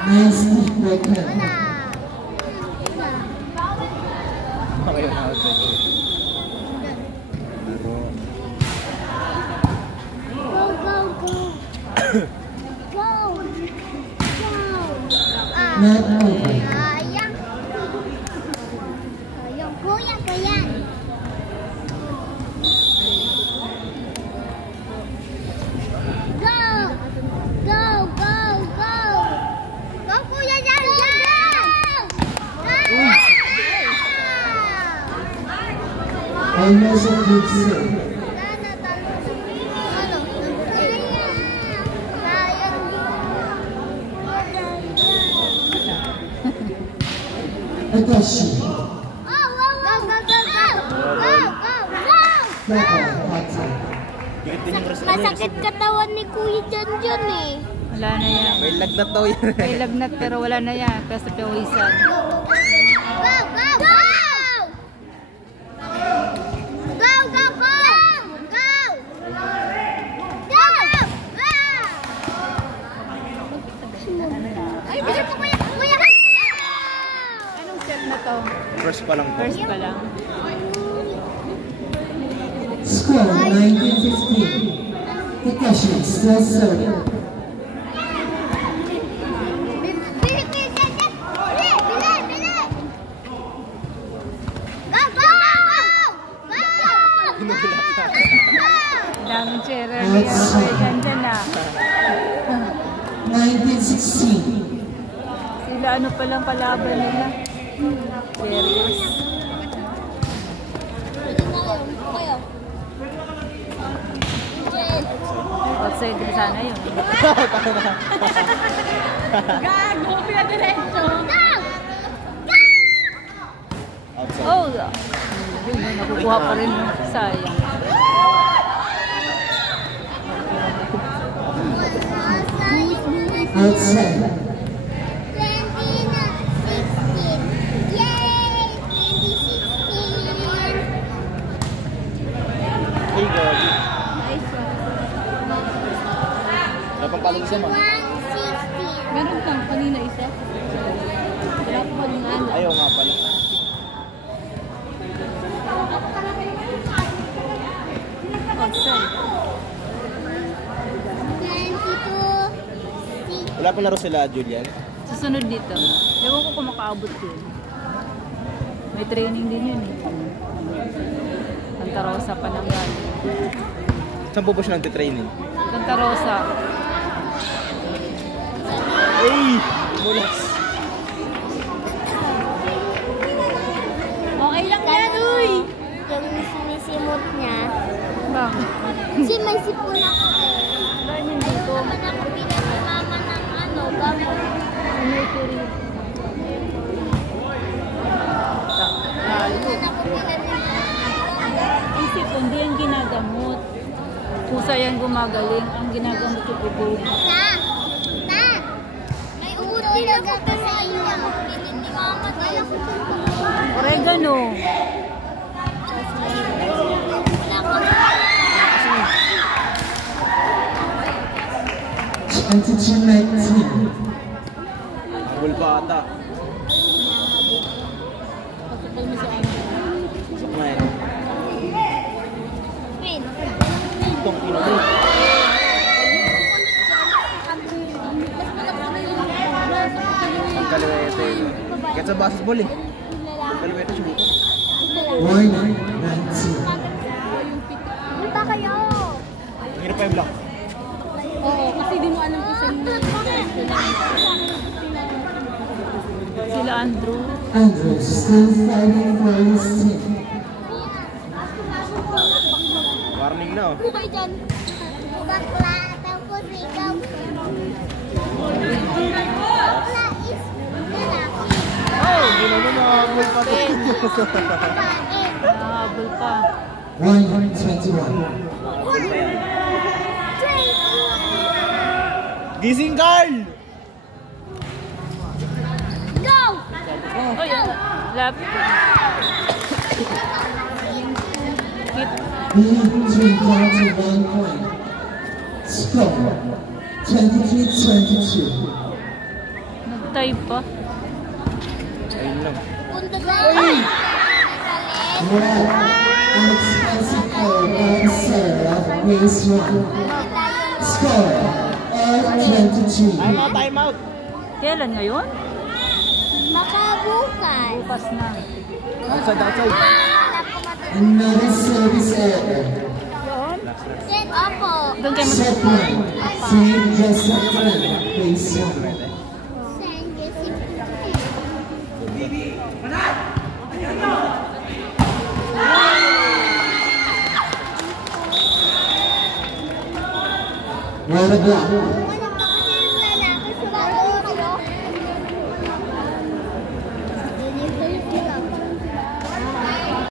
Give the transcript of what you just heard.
Nice breaker. Okay, outside. Go, go, go. Go. Go. Not over. Sayang. Sayang. Kuya ko yan. Go. Go, go, go. Go, kuya yan. Go. Almost a good save. Agashi. Masakit katawan ni Kuya Janjan eh. Wala na yan. May lagnat daw yan. May lagnat pero wala na yan. Kasi sa pawisan. Go! Go! Go! Go! Go! Go! Go! Go! Ay, bilis mo kuya! Kuya! Anong set na to? First pa lang po. First pa lang. Score 19-15. Agashi still serving. Bili, Kuya Janjan! Bili! Bili! Bili! Go! Go! Go! Go! Daming cherer niya. Kaya ganda na. 19-16. Sila ano palang kalaban nila. Serious. Outside din sana yun. Gago! Pinadiretso! Outside. Oh! Yun, nakukuha pa rin. Sayang. Outside. 2016. Yay! 2016. Hey, Gabi. Nice one. Wala pang paligsa mo. 116. Meron kang kanina isa. Wala ko pang ano. Ayaw nga pala. Outside. 22. Wala pang laro sila, Julian. Susunod dito. Ewan ko kung makaabot yun. May training din yun eh. Santa Rosa pa lang yan. Saan po ba siya nagtitraining? Santa Rosa. Ay! Mulas! Okay lang yan, uy! Yung sinisimot niya. Bakit? Kasi may sipon ako eh. Bakit hindi ko? Naman ako bilang ni mama ng ano, gamot. Mercury. Naman ako bilang ni mama. Isip ko, hindi yan ginagamot. Pusa yan gumagaling. Ang ginagamot yung bubog. May ubutin ako pa sa inyo. Bilang ni mama tayo. Oregano. Attitude 19. Bawal pa ata. Pasapal mo sa ano. Pasok na yan. Win. Itong pinagay. Pagkaliwete. Kahit sa basketball eh. Pagkaliwete siya dito. 1-19. Ano ba kayo? Ang hirap pa yung block. Oo, kasi di mo alam kung saan sila Andrew. Andrew still fighting for his team. Warning na oh. Bukay dyan. Bakla. Tapos ikaw. Bakla is lalaki. Oh! Gino mo nakahabol pa to. Babae. Nakahabol pa. 121. Gising, Carl! Go! Oh, yun. Lap. Hit. Being down to 1 point. Score 23-22. Tie pa. Ayun lang. Punta sa... Red, an expensive goal officer of race 1. Score, L23. Time out, time out. Kailan ngayon? Baka bukas. Bukas na. Outside, outside. Another service error. Opo. Doon kayo Set 1, St. Joseph Friend, race 1. San Jose. Red block.